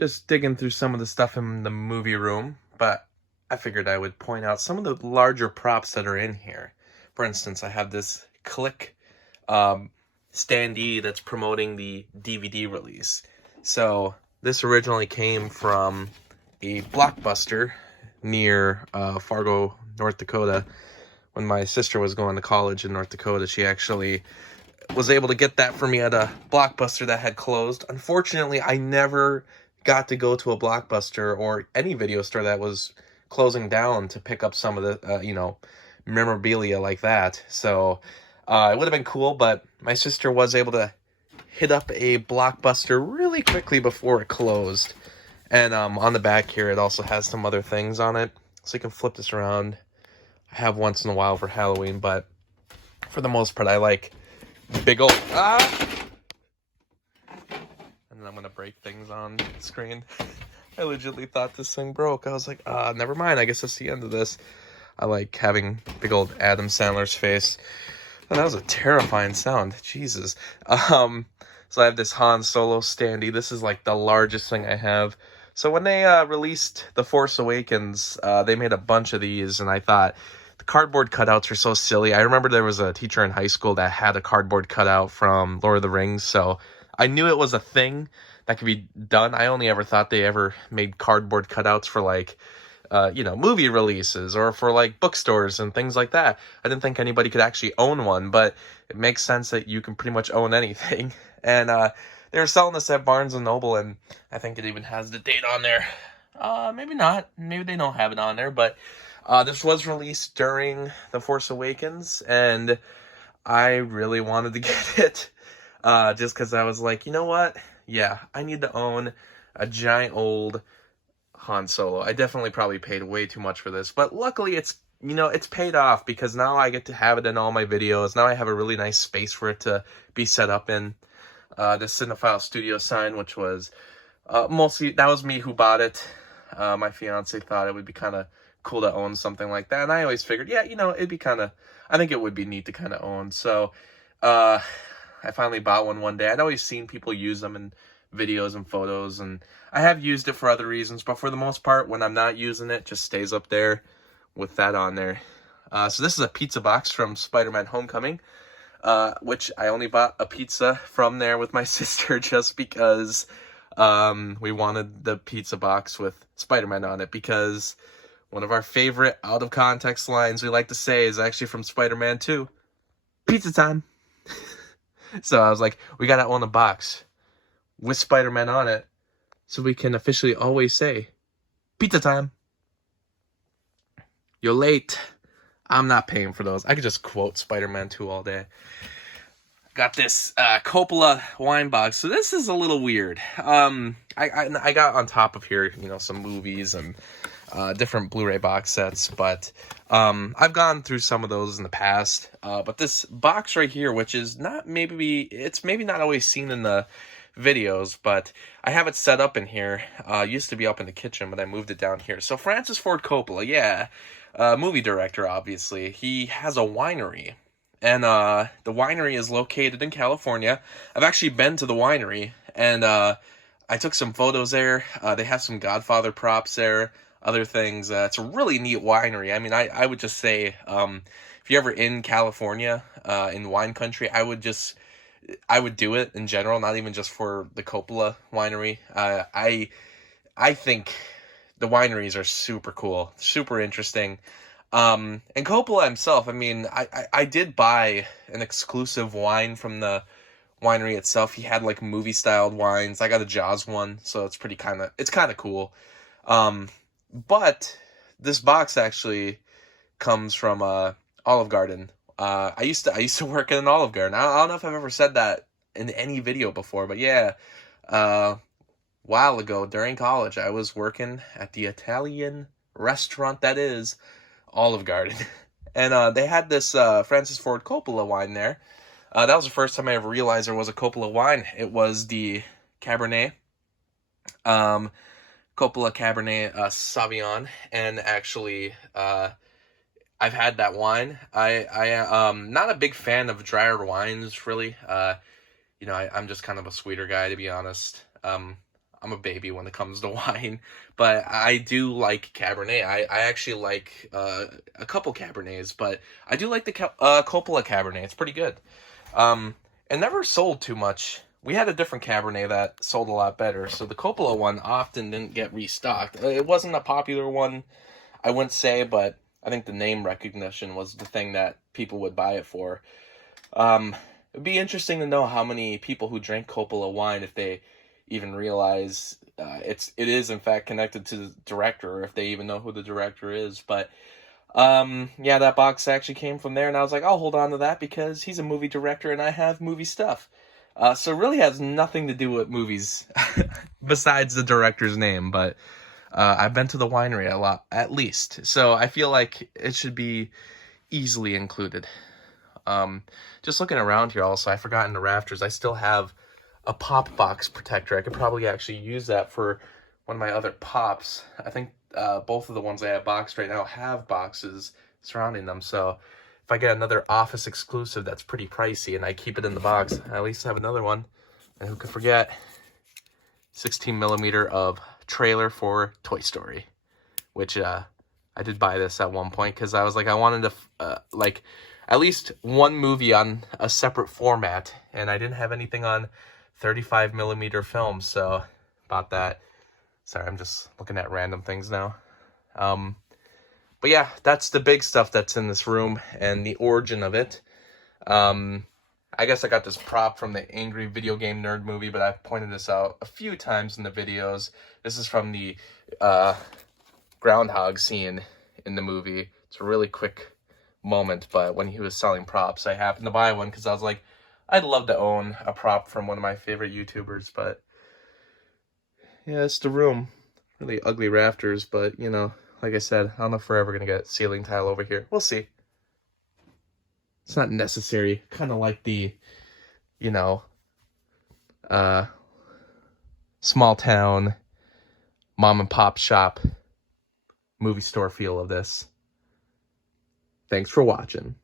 just digging through some of the stuff in the movie room, but I figured I would point out some of the larger props that are in here. For instance, I have this Click um, standee that's promoting the DVD release. So this originally came from a Blockbuster near Fargo, North Dakota. When my sister was going to college in North Dakota, she actually was able to get that for me at a Blockbuster that had closed. Unfortunately, I never got to go to a Blockbuster or any video store that was closing down to pick up some of the, memorabilia like that. So it would have been cool, but my sister was able to hit up a Blockbuster really quickly before it closed. And on the back here, it also has some other things on it. So you can flip this around. I have once in a while for Halloween, but for the most part, I like big old... And then I'm going to break things on screen. I legitimately thought this thing broke. I was like, never mind. I guess that's the end of this. I like having big old Adam Sandler's face. Oh, that was a terrifying sound. Jesus. So I have this Han Solo Standy. This is like the largest thing I have. So when they released The Force Awakens, they made a bunch of these, and I thought the cardboard cutouts are so silly. I remember there was a teacher in high school that had a cardboard cutout from Lord of the Rings, so I knew it was a thing that could be done. I only ever thought they ever made cardboard cutouts for like, movie releases or for like bookstores and things like that. I didn't think anybody could actually own one, but it makes sense that you can pretty much own anything. And they were selling this at Barnes & Noble, and I think it even has the date on there. Maybe not. Maybe they don't have it on there, but this was released during The Force Awakens, and I really wanted to get it. Just because I was like, you know what? Yeah, I need to own a giant old Han Solo. I definitely probably paid way too much for this, but luckily it's paid off, because now I get to have it in all my videos. Now I have a really nice space for it to be set up in. The Cinephile Studio sign, which was mostly, that was me who bought it. My fiance thought it would be kind of cool to own something like that, and I always figured, yeah, it'd be kind of, I think it would be neat to kind of own. So I finally bought one day. I'd always seen people use them in videos and photos, and I have used it for other reasons, but for the most part, when I'm not using it, it just stays up there with that on there. So this is a pizza box from Spiderman Homecoming, which I only bought a pizza from there with my sister just because we wanted the pizza box with Spider-Man on it, because one of our favorite out-of-context lines we like to say is actually from Spider-Man 2. Pizza time! So I was like, we gotta own a box with Spider-Man on it so we can officially always say, pizza time! You're late. I'm not paying for those. I could just quote Spider-Man 2 all day. Got this Coppola Wine Box. So this is a little weird. I got on top of here, some movies and different Blu-ray box sets, but I've gone through some of those in the past. But this box right here, which is it's maybe not always seen in the videos, but I have it set up in here. Used to be up in the kitchen, but I moved it down here. So Francis Ford Coppola, yeah, movie director, obviously. He has a winery, and the winery is located in California. I've actually been to the winery, and I took some photos there. They have some Godfather props there, other things. It's a really neat winery. I mean, I would just say, if you're ever in California, in wine country, I would do it in general, not even just for the Coppola winery. I think the wineries are super cool, super interesting. And Coppola himself, I mean, I did buy an exclusive wine from the winery itself. He had like movie-styled wines. I got a Jaws one, so it's kind of cool. But this box actually comes from Olive Garden. I used to work in an Olive Garden. I don't know if I've ever said that in any video before, but yeah, while ago during college, I was working at the Italian restaurant that is Olive Garden, and they had this Francis Ford Coppola wine there. That was the first time I ever realized there was a Coppola wine. It was the Cabernet, Coppola Cabernet Sauvignon, and actually, I've had that wine. I am not a big fan of drier wines, really. I'm just kind of a sweeter guy, to be honest. I'm a baby when it comes to wine, but I do like Cabernet. I actually like a couple Cabernets, but I do like the Coppola Cabernet. It's pretty good. It never sold too much. We had a different Cabernet that sold a lot better, so the Coppola one often didn't get restocked. It wasn't a popular one, I wouldn't say, but I think the name recognition was the thing that people would buy it for. It'd be interesting to know how many people who drink Coppola wine, if they even realize it is in fact connected to the director, or if they even know who the director is. But yeah, that box actually came from there, and I was like, I'll hold on to that because he's a movie director and I have movie stuff. So it really has nothing to do with movies besides the director's name, but I've been to the winery a lot, at least. So I feel like it should be easily included. Just looking around here also, I forgot in the rafters, I still have a pop box protector. I could probably actually use that for one of my other pops. I think both of the ones I have boxed right now have boxes surrounding them, so if I get another office exclusive that's pretty pricey and I keep it in the box, I at least have another one. And who could forget, 16 millimeter of trailer for Toy Story, which I did buy this at one point because I was like, I wanted to like at least one movie on a separate format, and I didn't have anything on 35 millimeter film, so bought that. Sorry, I'm just looking at random things now. But yeah, that's the big stuff that's in this room and the origin of it. I guess I got this prop from the Angry Video Game Nerd movie, but I've pointed this out a few times in the videos. This is from the groundhog scene in the movie. It's a really quick moment, but when he was selling props, I happened to buy one because I was like, I'd love to own a prop from one of my favorite YouTubers. But yeah, it's the room. Really ugly rafters, but you know, like I said, I don't know if we're ever gonna get ceiling tile over here. We'll see. It's not necessary. Kind of like the, you know, small town mom and pop shop movie store feel of this. Thanks for watching.